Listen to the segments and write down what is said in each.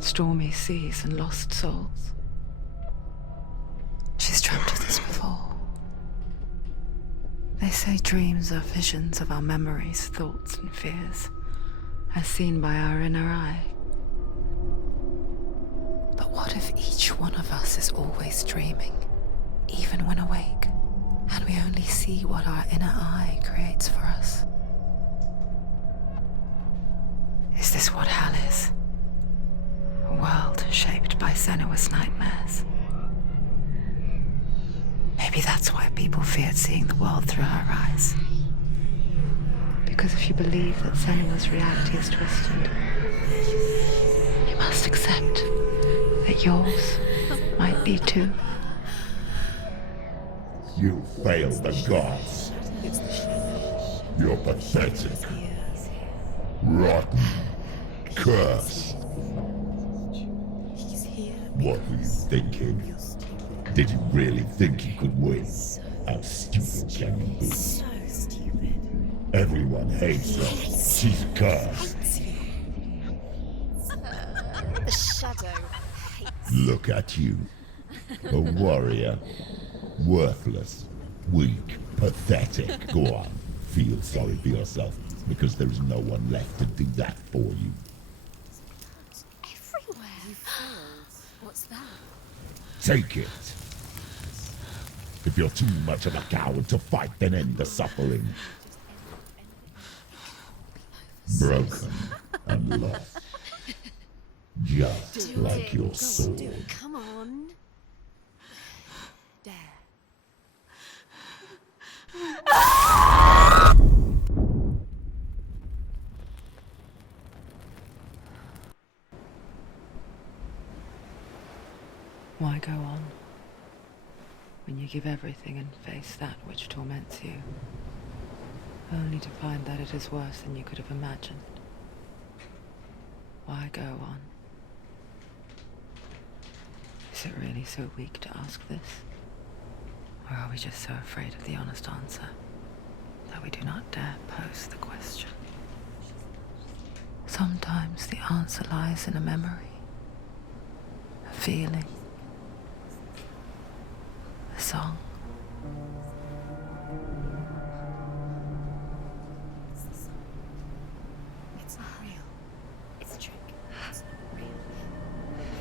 stormy seas and lost souls. She's dreamt of this before. They say dreams are visions of our memories, thoughts, and fears, as seen by our inner eye. But what if each one of us is always dreaming, even when awake, and we only see what our inner eye creates for us? Is this what hell is? A world shaped by Senua's nightmares. Maybe that's why people feared seeing the world through her eyes. Because if you believe that Senua's reality is twisted, you must accept that yours might be too. You failed the gods. You're pathetic. Rotten. Cursed. What were you thinking? Did you really think you could win? How stupid can you be? So stupid. Everyone hates her. She's cursed. The shadow hates. Look at you. A warrior. Worthless. Weak. Pathetic. Go on. Feel sorry for yourself, because there is no one left to do that for you. Everywhere. You failed. What's that? Take it. If you're too much of a coward to fight, then end the suffering. Broken and lost. Just like your sword. Come on. Dare. Why go on when you give everything and face that which torments you, only to find that it is worse than you could have imagined? Why go on? Is it really so weak to ask this? Or are we just so afraid of the honest answer that we do not dare pose the question? Sometimes the answer lies in a memory, a feeling, a song. It's not real. It's a trick. It's not real.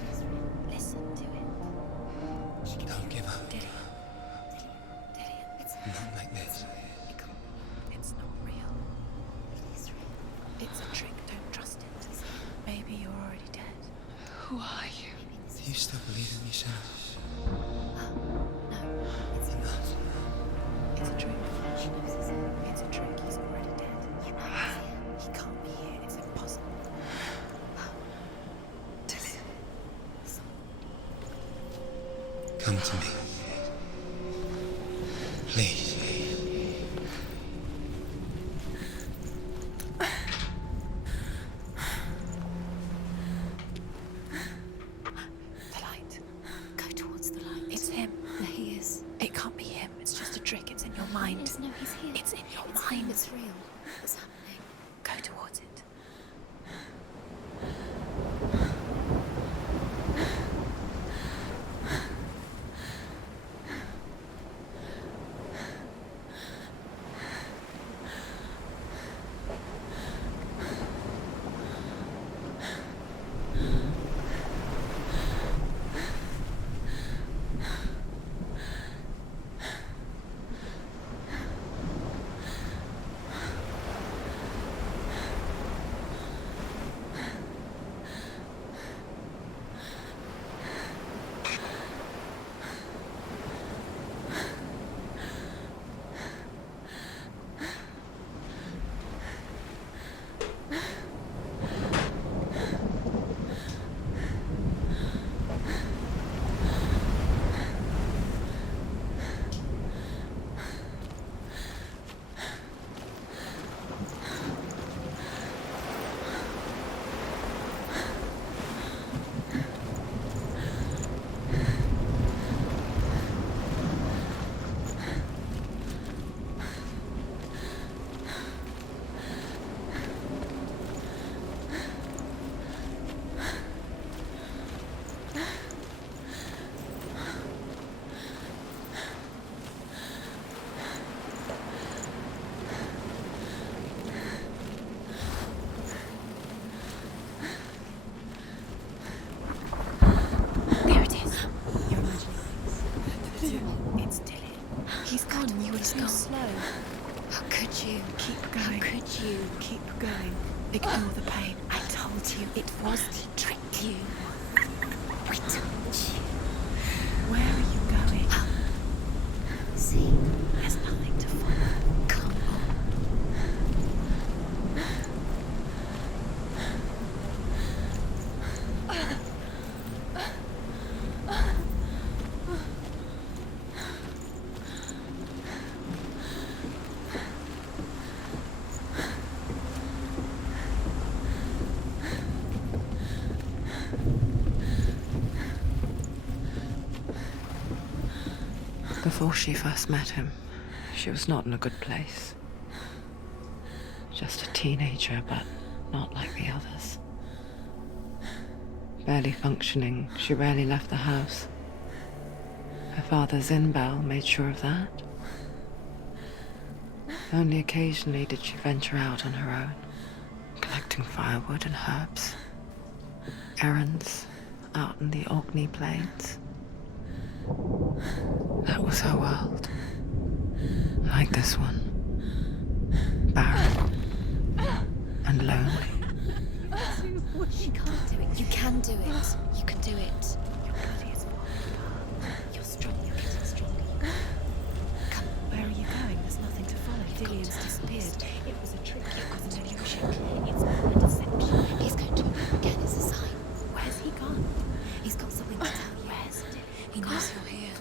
It's real. Listen to it. Don't give up. Did it? It's Not like this. It's not real. It is real. It's a trick. Don't trust it. Maybe you're already dead. Who are you? Do you still believe in yourself? No, it's Enough. It's a trick. It's a trick. He's already dead. He can't be here. It's impossible. Tilly. Come to me. Please. The light. Go towards the light. It's him. There he is. It can't be him. It's just a trick. It's in your mind. No, he's here. It's in your mind. It's real. What's happening? Go towards it. Ignore the pain. I told you it was to trick you. I told you. Where are you going? See, there's nothing to follow. Come on. Before she first met him, she was not in a good place. Just a teenager, but not like the others. Barely functioning, she rarely left the house. Her father Zinbal made sure of that. Only occasionally did she venture out on her own, collecting firewood and herbs. Errands out in the Orkney Plains. That was her world. Like this one. Barren and lonely. You can't do it. You can do it. You can do it. Your body is falling apart. You're strong. You're getting stronger. Come. Where are you going? There's nothing to follow. Dillian's disappeared. It was a trick. It was an illusion. It's a deception. He's going to appear again. It's a sign. Where's he gone? He's got something to tell you. Where's Dillian? He knows you're here.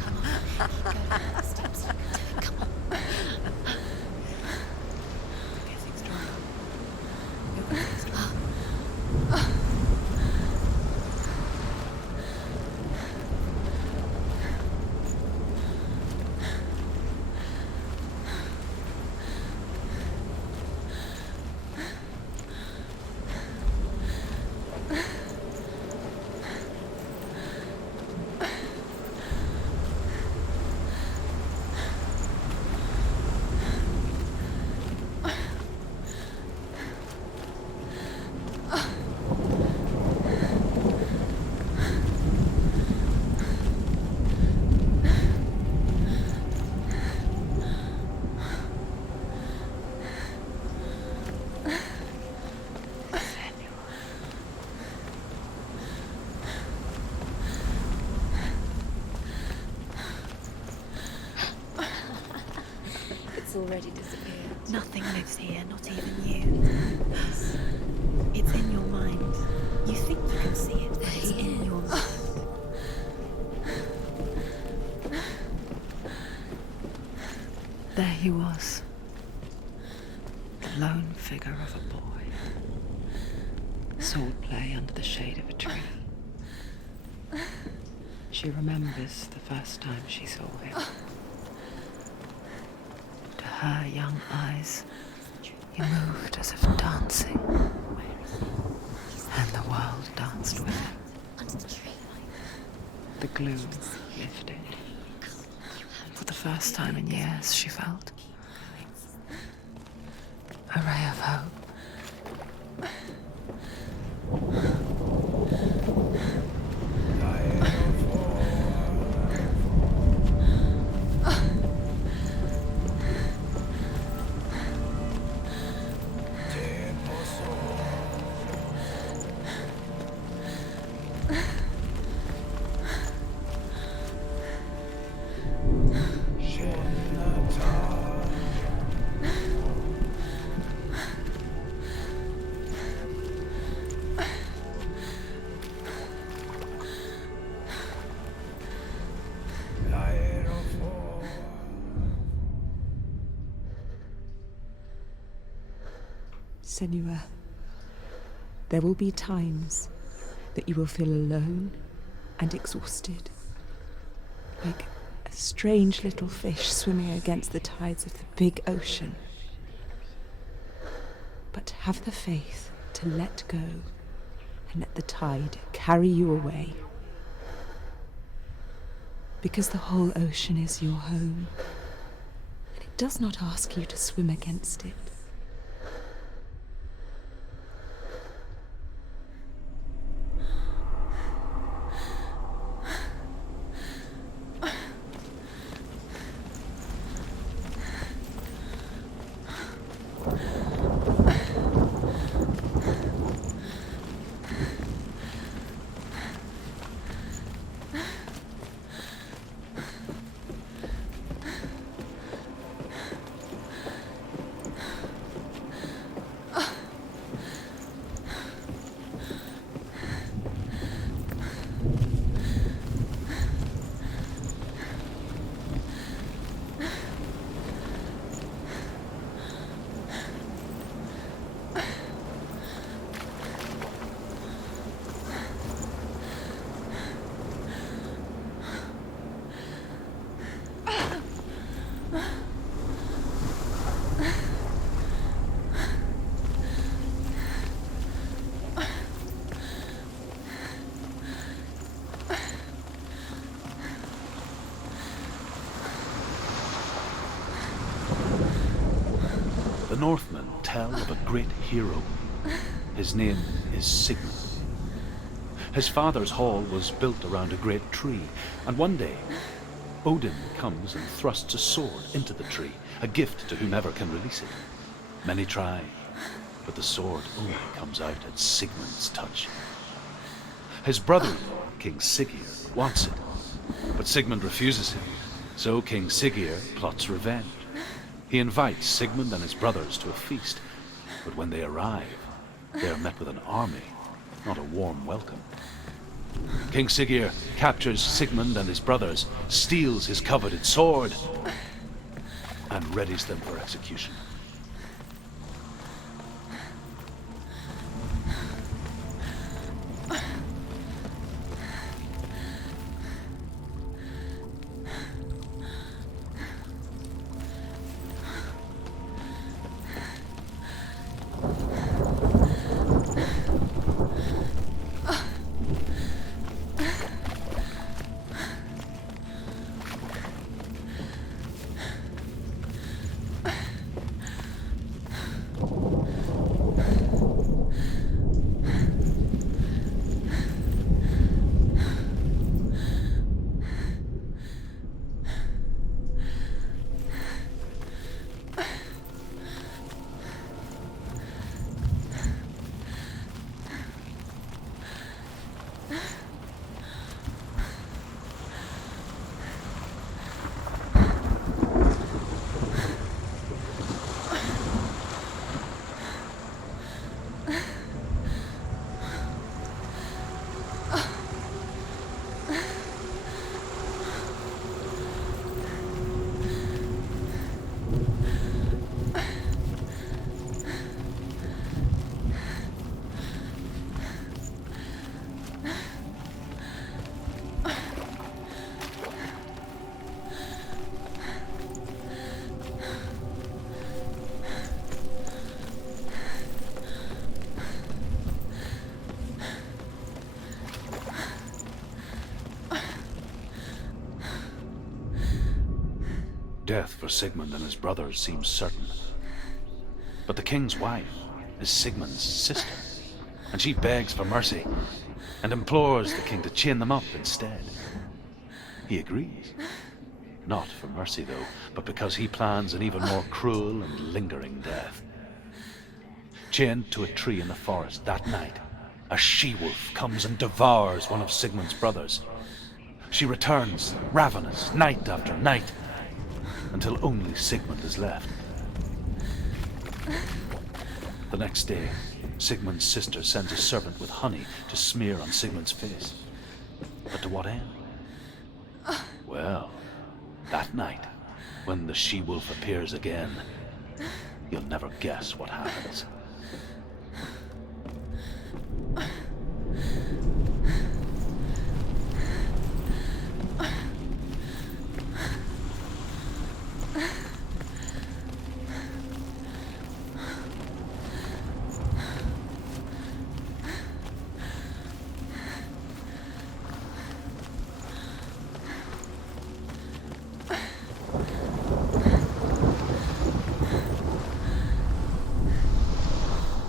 Come on. Keep going up the steps. You can do it. Come on. You're getting stronger. You're getting stronger. Already disappeared. Nothing lives here, not even you. It's in your mind. You think you can see it, but it's in your mind. There he was. The lone figure of a boy. Sword play under the shade of a tree. She remembers the first time she saw him. Her young eyes, he moved as if dancing, and the world danced with him. The gloom lifted. For the first time in years, she felt a ray of hope. Senua, there will be times that you will feel alone and exhausted, like a strange little fish swimming against the tides of the big ocean. But have the faith to let go and let the tide carry you away. Because the whole ocean is your home, and it does not ask you to swim against it. great hero. His name is Sigmund. His father's hall was built around a great tree, and one day, Odin comes and thrusts a sword into the tree, a gift to whomever can release it. Many try, but the sword only comes out at Sigmund's touch. His brother-in-law, King Siggeir, wants it, but Sigmund refuses him, so King Siggeir plots revenge. He invites Sigmund and his brothers to a feast, but when they arrive, they are met with an army, not a warm welcome. King Siggeir captures Sigmund and his brothers, steals his coveted sword, and readies them for execution. Death for Sigmund and his brothers seems certain. But the king's wife is Sigmund's sister, and she begs for mercy and implores the king to chain them up instead. He agrees. Not for mercy, though, but because he plans an even more cruel and lingering death. Chained to a tree in the forest that night, a she-wolf comes and devours one of Sigmund's brothers. She returns, ravenous, night after night, until only Sigmund is left. The next day, Sigmund's sister sends a servant with honey to smear on Sigmund's face. But to what end? Well, that night, when the she-wolf appears again, you'll never guess what happens.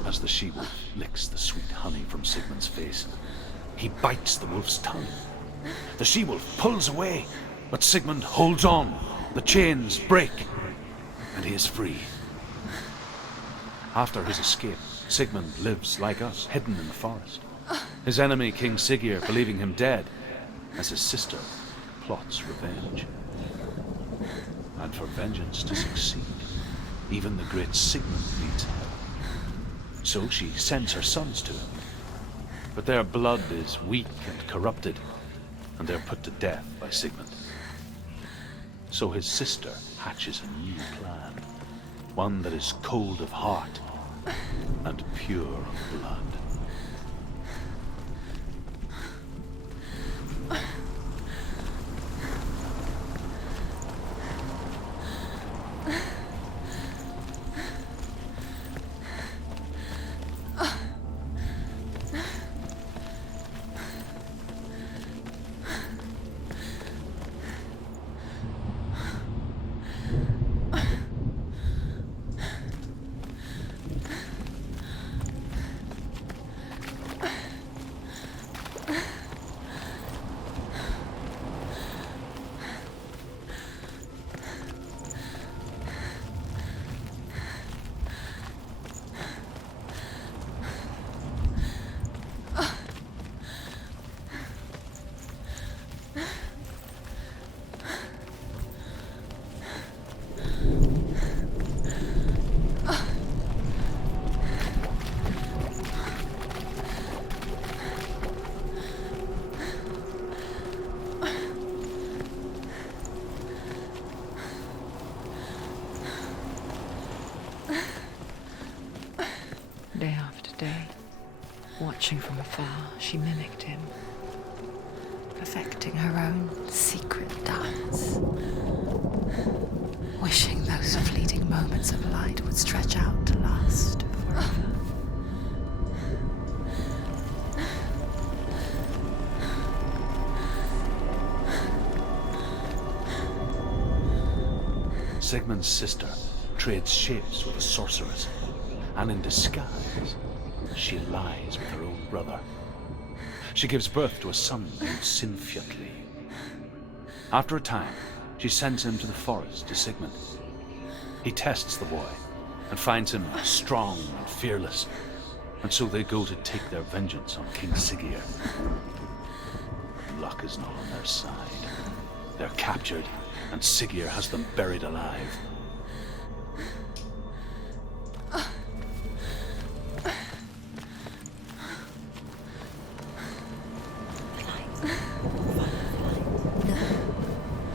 As the she-wolf licks the sweet honey from Sigmund's face, he bites the wolf's tongue. The she-wolf pulls away, but Sigmund holds on. The chains break, and he is free. After his escape, Sigmund lives like us, hidden in the forest. His enemy, King Siggeir, believing him dead, as his sister plots revenge. And for vengeance to succeed, even the great Sigmund needs help. So she sends her sons to him. But their blood is weak and corrupted, and they're put to death by Sigmund. So his sister hatches a new plan, one that is cold of heart and pure of blood. day, watching from afar, she mimicked him, perfecting her own secret dance, wishing those fleeting moments of light would stretch out to last forever. Sigmund's sister trades shapes with a sorceress, and in disguise, she lies with her own brother. She gives birth to a son named Sinfjotli. After a time, she sends him to the forest to Sigmund. He tests the boy and finds him strong and fearless, and so they go to take their vengeance on King Siggeir. Luck is not on their side. They're captured, and Siggeir has them buried alive.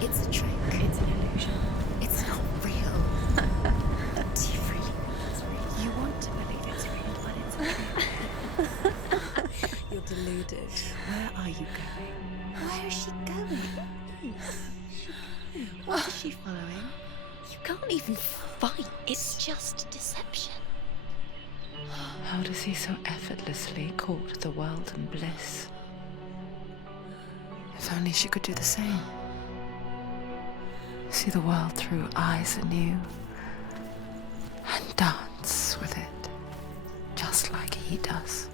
It's a trick. It's an illusion. It's not real. Do you really think it's real? You want to believe it's real when it's real. You're deluded. Where are you going? Where is she going? What is she following? You can't even fight. It's just deception. How does he so effortlessly court the world and bliss? If only she could do the same. See the world through eyes anew and dance with it, just like he does.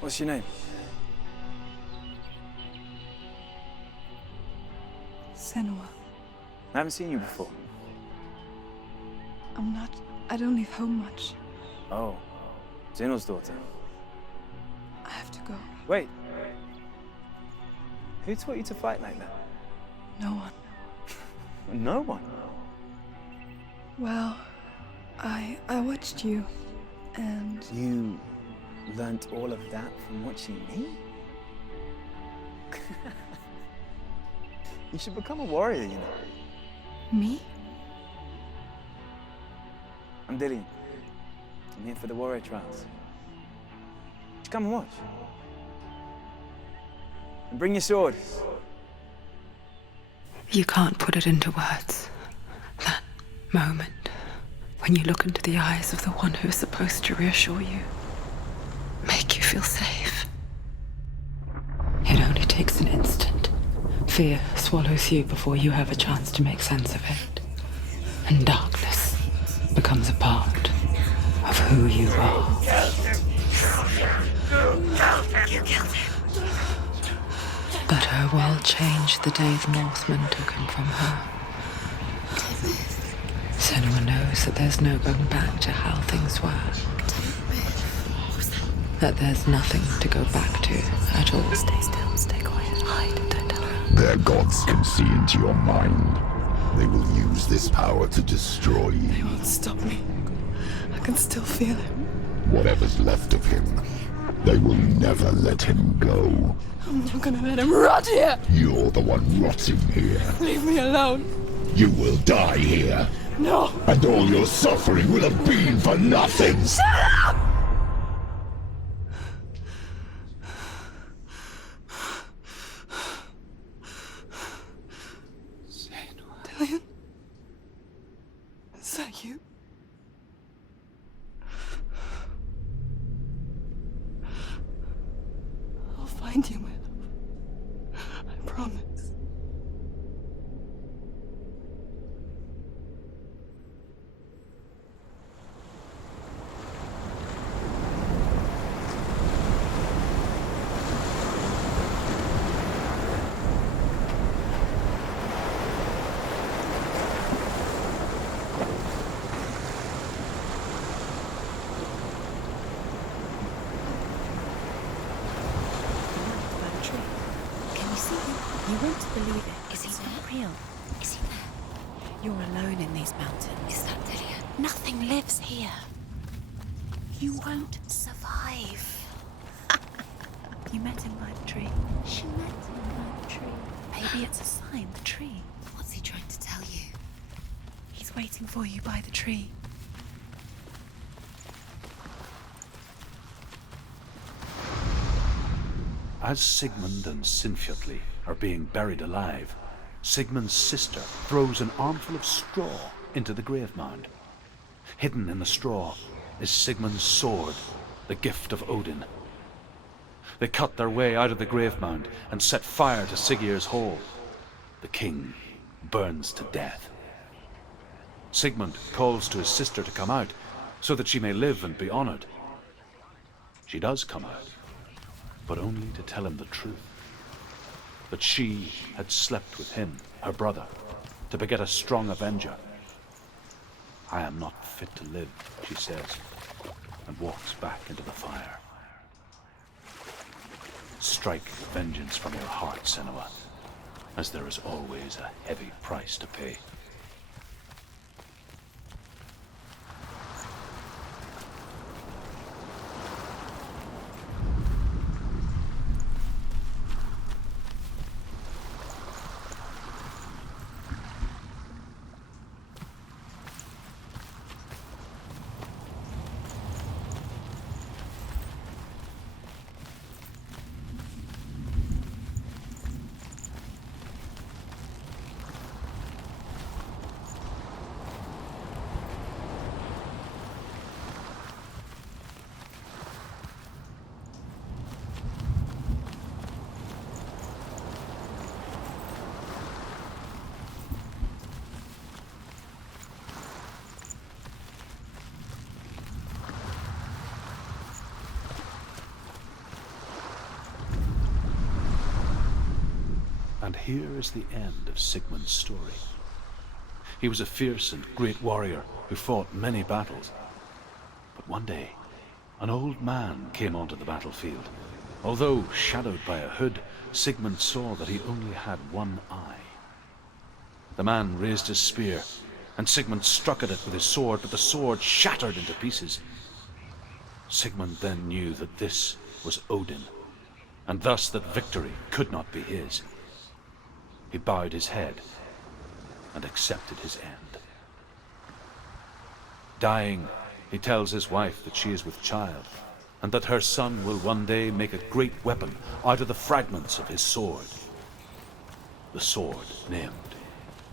What's your name? Senua. I haven't seen you before. I don't leave home much. Oh, Zeno's daughter. I have to go. Wait. Who taught you to fight like that? No one. No one. Well, I watched you, and You learnt all of that from watching me? You should become a warrior, you know. me? I'm Dillian. I'm here for the warrior trials. Just come and watch. And bring your sword. You can't put it into words. That moment when you look into the eyes of the one who is supposed to reassure you, make you feel safe. It only takes an instant. Fear swallows you before you have a chance to make sense of it. And darkness becomes a part of who you are. You killed him. But her world changed the day the Northmen took him from her. Senua knows that there's no going back to how things were. That there's nothing to go back to at all. Stay still, stay quiet, hide, don't tell her. Their gods can see into your mind. They will use this power to destroy you. They won't stop me. I can still feel him. Whatever's left of him, they will never let him go. I'm not gonna let him rot here. You're the one rotting here. Leave me alone. You will die here. No. And all your suffering will have been for nothing. Shut up! Dillian? Is that you? I'll find you, my love. I promise. You want to believe it. Is he not real? Is he there? You're alone in these mountains. Is that Dillian? Nothing lives here. You won't survive. You met him by the tree. She met him by the tree. Maybe it's a sign, the tree. What's he trying to tell you? He's waiting for you by the tree. As Sigmund and Sinfjotli are being buried alive, Sigmund's sister throws an armful of straw into the grave mound. Hidden in the straw is Sigmund's sword, the gift of Odin. They cut their way out of the grave mound and set fire to Siggeir's hole. The king burns to death. Sigmund calls to his sister to come out so that she may live and be honored. She does come out, but only to tell him the truth. That she had slept with him, her brother, to beget a strong avenger. I am not fit to live, she says, and walks back into the fire. Strike vengeance from your heart, Senua, as there is always a heavy price to pay. And here is the end of Sigmund's story. He was a fierce and great warrior who fought many battles. But one day, an old man came onto the battlefield. Although shadowed by a hood, Sigmund saw that he only had one eye. The man raised his spear, and Sigmund struck at it with his sword, but the sword shattered into pieces. Sigmund then knew that this was Odin, and thus that victory could not be his. He bowed his head and accepted his end. Dying, he tells his wife that she is with child, and that her son will one day make a great weapon out of the fragments of his sword. The sword named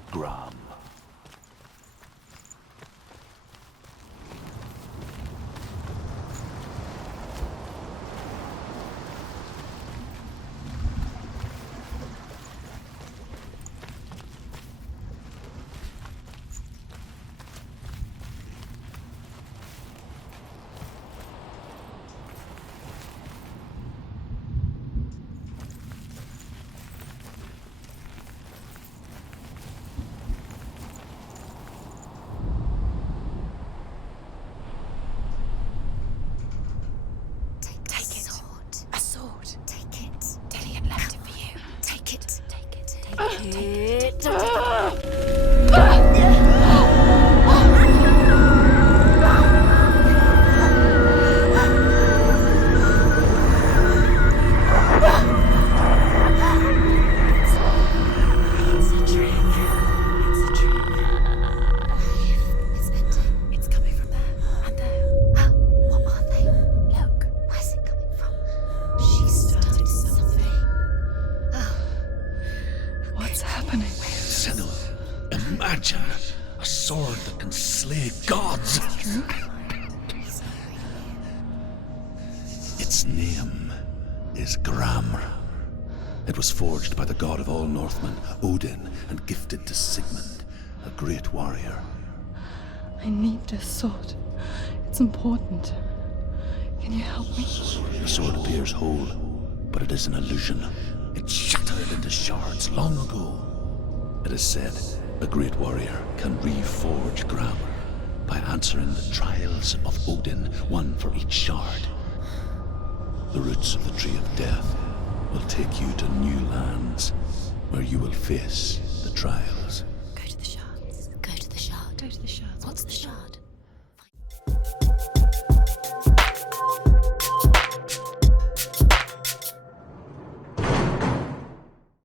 Gram. Imagine a sword that can slay gods. Its name is Gram. It was forged by the god of all Northmen, Odin, and gifted to Sigmund, a great warrior. I need this sword. It's important. Can you help me? The sword appears whole, but it is an illusion. It shattered into shards long ago. It is said a great warrior can reforge Gram by answering the trials of Odin, one for each shard. The roots of the Tree of Death will take you to new lands, where you will face the trials. Go to the shards. Go to the shard. Go to the shard.